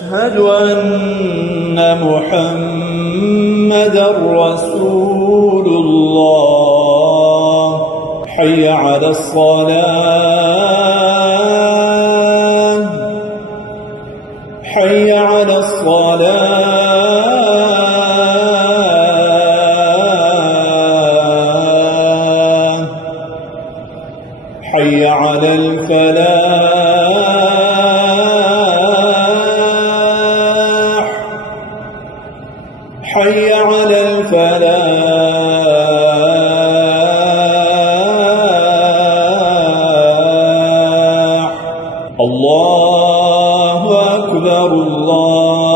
أشهد أن محمدًا رسول الله. حي على الصلاة، حي على الصلاة، حي على الفلاح، حي على الفلاح. الله أكبر الله